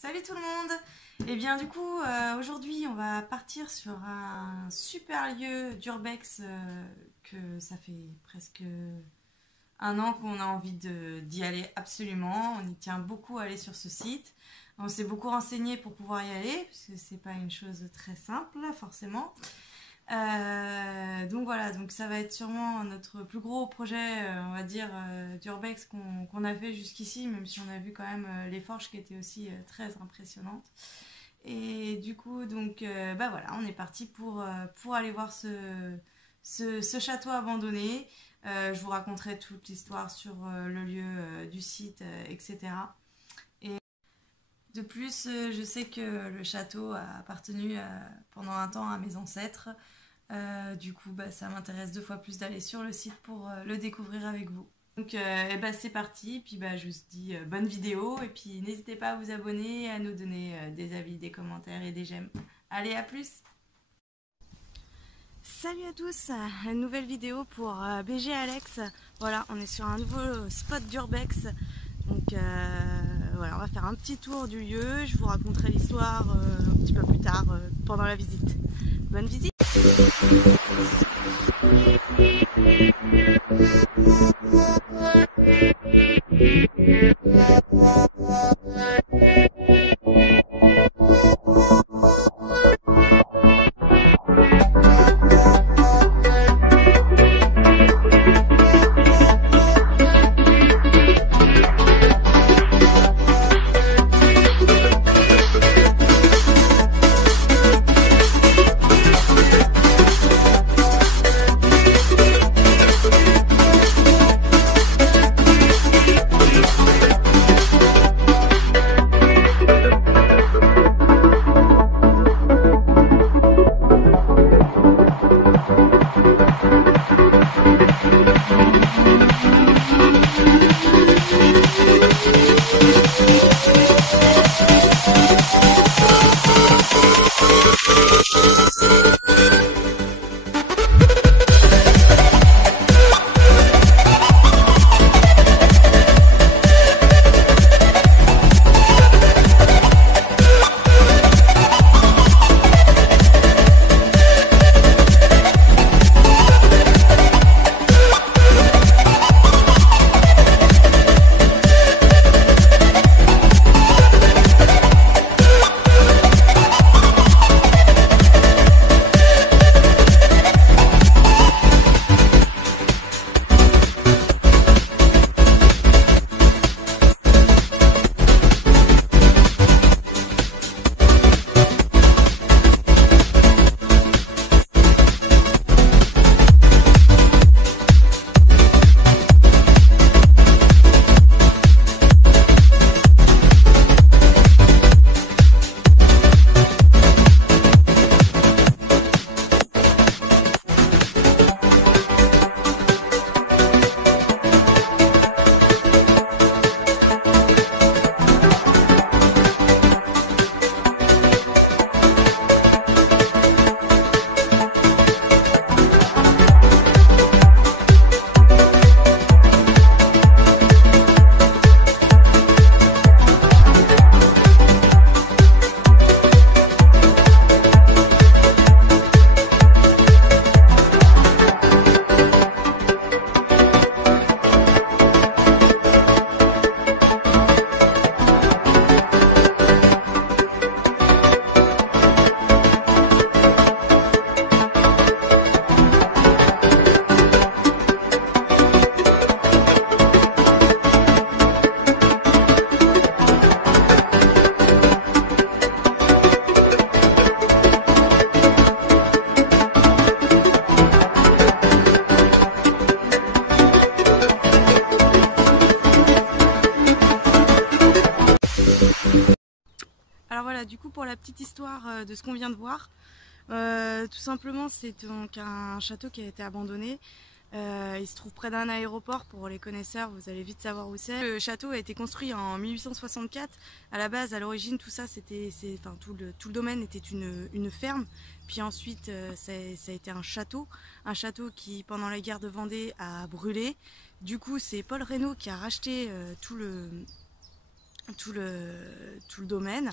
Salut tout le monde! Et bien du coup, aujourd'hui on va partir sur un super lieu d'Urbex que ça fait presque un an qu'on a envie d'y aller absolument. On y tient beaucoup à aller sur ce site. On s'est beaucoup renseigné pour pouvoir y aller, parce que c'est pas une chose très simple forcément. Donc voilà, donc ça va être sûrement notre plus gros projet, on va dire, d'Urbex qu'on a fait jusqu'ici, même si on a vu quand même les forges qui étaient aussi très impressionnantes. Et du coup, donc, bah voilà, on est parti pour aller voir ce château abandonné. Je vous raconterai toute l'histoire sur le lieu du site, etc. Et de plus, je sais que le château a appartenu pendant un temps à mes ancêtres. Du coup, bah, ça m'intéresse deux fois plus d'aller sur le site pour le découvrir avec vous. Donc, bah, c'est parti. Puis, bah, je vous dis bonne vidéo. Et puis, n'hésitez pas à vous abonner, à nous donner des avis, des commentaires et des j'aime. Allez, à plus! Salut à tous, une nouvelle vidéo pour BG Alex. Voilà, on est sur un nouveau spot d'Urbex. Donc voilà, on va faire un petit tour du lieu. Je vous raconterai l'histoire un petit peu plus tard pendant la visite. Bonne visite! Alors voilà, du coup pour la petite histoire de ce qu'on vient de voir, tout simplement c'est donc un château qui a été abandonné. Il se trouve près d'un aéroport. Pour les connaisseurs, vous allez vite savoir où c'est. Le château a été construit en 1864. À la base, à l'origine, tout ça, tout le domaine était une ferme. Puis ensuite, ça a été un château qui, pendant la guerre de Vendée, a brûlé. Du coup, c'est Paul Reynaud qui a racheté tout le domaine.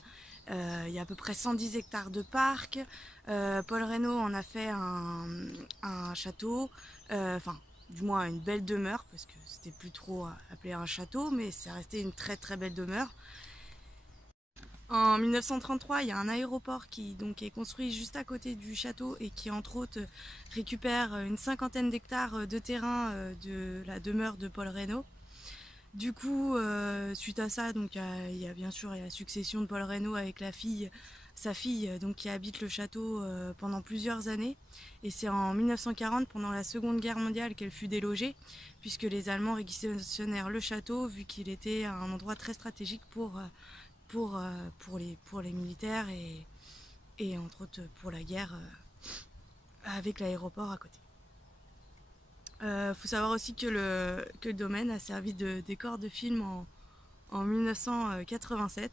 Il y a à peu près 110 hectares de parc. Paul Reynaud en a fait un château, enfin du moins une belle demeure, parce que c'était plus trop appelé un château, mais c'est resté une très très belle demeure. En 1933, il y a un aéroport qui donc est construit juste à côté du château et qui entre autres récupère une cinquantaine d'hectares de terrain de la demeure de Paul Reynaud. Du coup, suite à ça, donc il y a bien sûr la succession de Paul Reynaud avec sa fille, donc qui habite le château pendant plusieurs années. Et c'est en 1940, pendant la Seconde Guerre mondiale, qu'elle fut délogée, puisque les Allemands réquisitionnèrent le château vu qu'il était un endroit très stratégique pour les militaires et entre autres pour la guerre avec l'aéroport à côté. Faut savoir aussi que le domaine a servi de décor de film en 1987.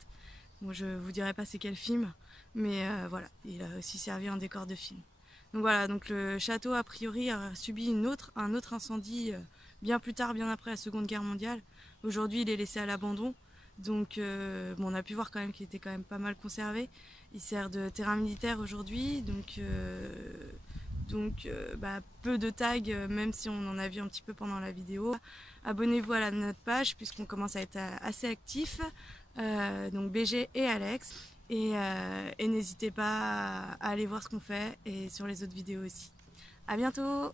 Bon, je vous dirai pas c'est quel film, mais voilà, il a aussi servi en décor de film. Donc voilà, donc le château a priori a subi un autre incendie bien plus tard, bien après la Seconde Guerre mondiale. Aujourd'hui, il est laissé à l'abandon. Donc bon, on a pu voir quand même qu'il était quand même pas mal conservé. Il sert de terrain militaire aujourd'hui, donc peu de tags, même si on en a vu un petit peu pendant la vidéo. Abonnez-vous à notre page puisqu'on commence à être assez actifs, donc BG et Alex. Et n'hésitez pas à aller voir ce qu'on fait et sur les autres vidéos aussi. À bientôt!